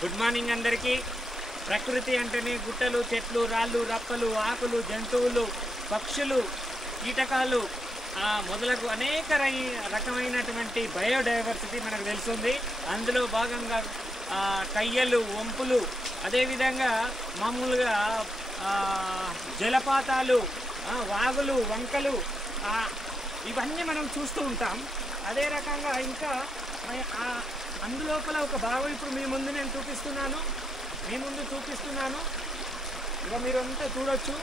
Good morning అందరికీ. ప్రకృతి అంటేనే గుట్టలు, చెట్లు, రాళ్ళు, రప్పలు, ఆకులు, జంతువులు, పక్షులు, కీటకాలు మొదలగు అనేక రకమైనటువంటి బయోడైవర్సిటీ మనకు తెలుస్తుంది. అందులో భాగంగా కయ్యలు, వంపులు, అదేవిధంగా మామూలుగా జలపాతాలు, వాగులు, వంకలు, ఇవన్నీ మనం చూస్తూ ఉంటాం. అదే రకంగా ఇంకా అందులోపల ఒక భాగం ఇప్పుడు మీ ముందు నేను చూపిస్తున్నాను. ఇక మీరు అంతా చూడొచ్చు.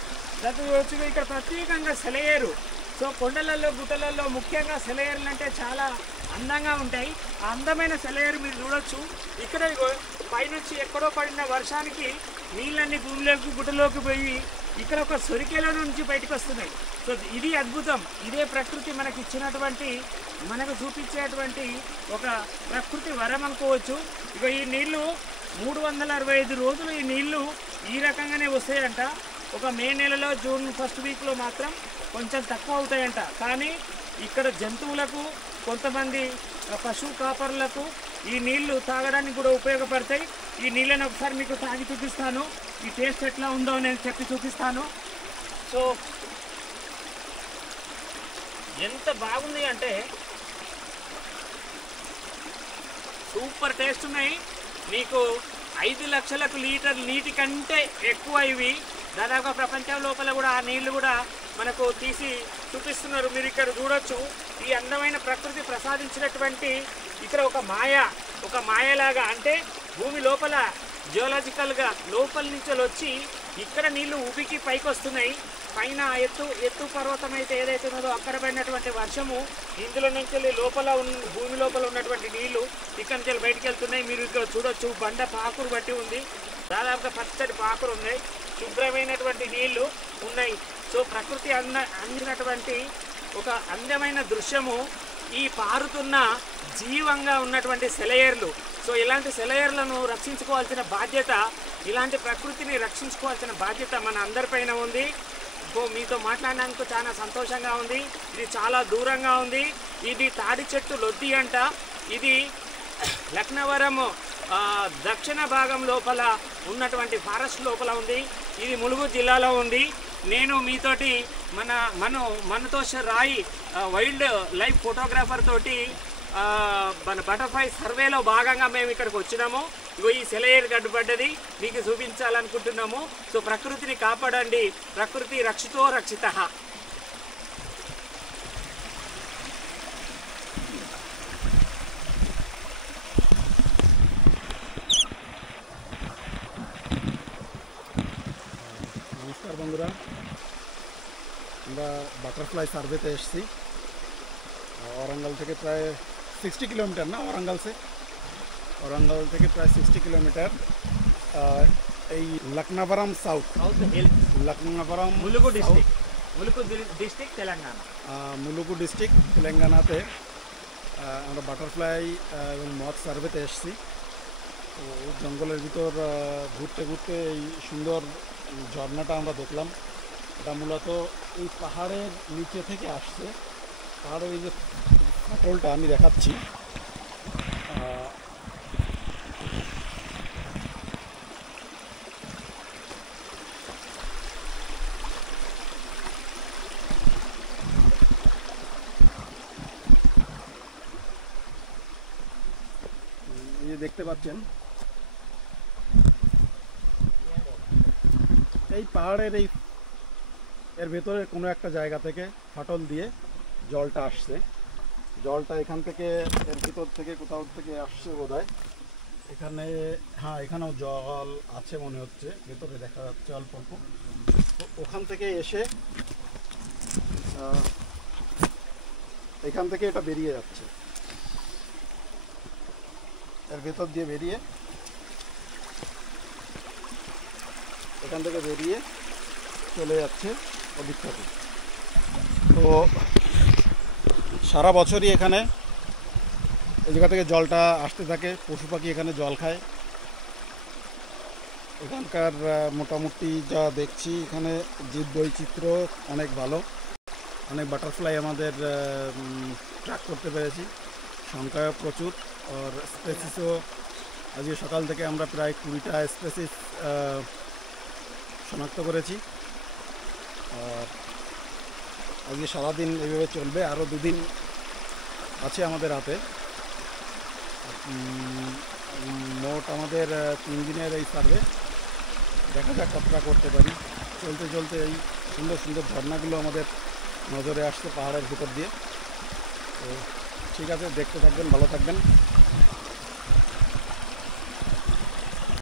ఇక్కడ ప్రత్యేకంగా సెలయేరు. సో కొండలలో, గుట్టలలో ముఖ్యంగా సెలయేరులు అంటే చాలా అందంగా ఉంటాయి. ఆ అందమైన సెలయేరు మీరు చూడొచ్చు. ఇక్కడ పైనుంచి ఎక్కడో పడిన వర్షానికి నీళ్ళన్నీ భూమిలోకి, గుట్టలోకి పోయి ఇక్కడ ఒక సొరికేల నుంచి బయటకు వస్తున్నాయి. సో ఇది అద్భుతం. ఇదే ప్రకృతి మనకి ఇచ్చినటువంటి, మనకు చూపించేటువంటి ఒక ప్రకృతి వరం అనుకోవచ్చు. ఇక ఈ నీళ్లు 365 రోజులు ఈ నీళ్లు ఈ రకంగానే వస్తాయంట. ఒక మే నెలలో, జూన్ ఫస్ట్ వీక్లో మాత్రం కొంచెం తక్కువ అవుతాయంట. కానీ ఇక్కడ జంతువులకు, కొంతమంది పశువు కాపరులకు ఈ నీళ్లు తాగడానికి కూడా ఉపయోగపడతాయి. ఈ నీళ్ళని ఒకసారి మీకు తాగి చూపిస్తాను. ఈ టేస్ట్ ఎట్లా ఉందో నేను చెప్పి చూపిస్తాను. సో ఎంత బాగుంది అంటే సూపర్ టేస్ట్ ఉన్నాయి. మీకు 5 లక్షల లీటర్ నీటి కంటే ఎక్కువ ఇవి. దాదాపుగా ప్రపంచం లోపల కూడా ఆ నీళ్లు కూడా మనకు తీసి చూపిస్తున్నారు. మీరు ఇక్కడ చూడొచ్చు. ఈ అందమైన ప్రకృతి ప్రసాదించినటువంటి ఇక్కడ ఒక మాయలాగా, అంటే భూమి లోపల జియోలాజికల్గా లోపల నుంచి వచ్చి ఇక్కడ నీళ్లు ఉబికి పైకి వస్తున్నాయి. పైన ఎత్తు పర్వతం అయితే ఏదైతే ఉన్నదో అక్కడ పడినటువంటి వర్షము ఇందులో నుంచి భూమి లోపల ఉన్నటువంటి నీళ్లు ఇక్కడ నుంచి బయటికి వెళ్తున్నాయి. మీరు ఇక్కడ చూడొచ్చు. బండ పాకురు బట్టి ఉంది. దాదాపుగా పచ్చడి పాకురు ఉన్నాయి. శుభ్రమైనటువంటి నీళ్లు ఉన్నాయి. సో ప్రకృతి అందినటువంటి ఒక అందమైన దృశ్యము ఈ పారుతున్న జీవంగా ఉన్నటువంటి సెలయేర్లు. సో ఇలాంటి సెలయేర్లను రక్షించుకోవాల్సిన బాధ్యత, ఇలాంటి ప్రకృతిని రక్షించుకోవాల్సిన బాధ్యత మన అందరిపైన ఉంది. మీతో మాట్లాడడానికి చాలా సంతోషంగా ఉంది. ఇది చాలా దూరంగా ఉంది. ఇది తాడి చెట్టు లొద్ది అంట. ఇది లక్నవరం దక్షిణ భాగం లోపల ఉన్నటువంటి ఫారెస్ట్ లోపల ఉంది. ఇది ములుగు జిల్లాలో ఉంది. నేను మీతోటి మనతోష రాయ్ వైల్డ్ లైఫ్ ఫోటోగ్రాఫర్ తోటి మన బటర్ఫ్లై సర్వేలో భాగంగా మేము ఇక్కడికి వచ్చినాము. ఈ సెలయేరు గడ్డుపడ్డది మీకు చూపించాలనుకుంటున్నాము. సో ప్రకృతిని కాపాడండి. ప్రకృతి రక్షితో రక్షితః. নমস্কার বন্ধুরা, আমরা বাটারফ্লাই সার্ভেতে এসেছি। ওরাঙ্গাল থেকে প্রায় 60 কিলোমিটার, না ওরাঙ্গাল থেকে প্রায় 60 কিলোমিটার। এই লক্ষ্ণাবরম মুলুগু ডিস্ট্রিক্ট তেলেঙ্গানাতে আমরা বাটারফ্লাই এবং মথ সার্ভেতে এসেছি। তো জঙ্গলের ভিতর ঘুরতে ঘুরতে এই সুন্দর ঝর্ণাটা আমরা দেখলাম। এটা মূলত এই পাহাড়ের নিচে থেকে আসছে। পাহাড়ের এই যে ফাটলটা আমি দেখাচ্ছি, এই যে দেখতে পাচ্ছেন, এই পাহাড়ের এর ভেতরে কোনো একটা জায়গা থেকে ফাটল দিয়ে জলটা আসছে। জলটা এখান থেকে, এর ভিতর থেকে কোথাও থেকে আসছে বোধহয়। এখানে এখানেও জল আছে মনে হচ্ছে, ভেতরে দেখা যাচ্ছে অল্প অল্প। ওখান থেকে এসে এখান থেকে এটা বেরিয়ে যাচ্ছে, এর ভেতর দিয়ে বেরিয়ে, এখান থেকে বেরিয়ে চলে যাচ্ছে ওদিকটাতে। তো সারা বছরই এখানে এই জায়গা থেকে জলটা আসতে থাকে। পশু পাখি এখানে জল খায়। এখানকার মোটামুটি যা দেখছি, এখানে জীব বৈচিত্র্য অনেক ভালো। অনেক বাটারফ্লাই আমাদের ট্র্যাক করতে পেরেছি, সংখ্যায় প্রচুর। আর স্পেসিসও আজকে সকাল থেকে আমরা প্রায় 20টা স্পেসিস শনাক্ত করেছি। আর আজকে সারাদিন এইভাবে চলবে, আরও 2 দিন আছে আমাদের হাতে। মোট আমাদের 3 দিনের এই সার্ভে, দেখা যাক কতটা করতে পারি। চলতে চলতে এই সুন্দর সুন্দর ঝর্ণাগুলো আমাদের নজরে আসছে পাহাড়ের ভিতর দিয়ে। তো ঠিক আছে, দেখতে থাকবেন, ভালো থাকবেন।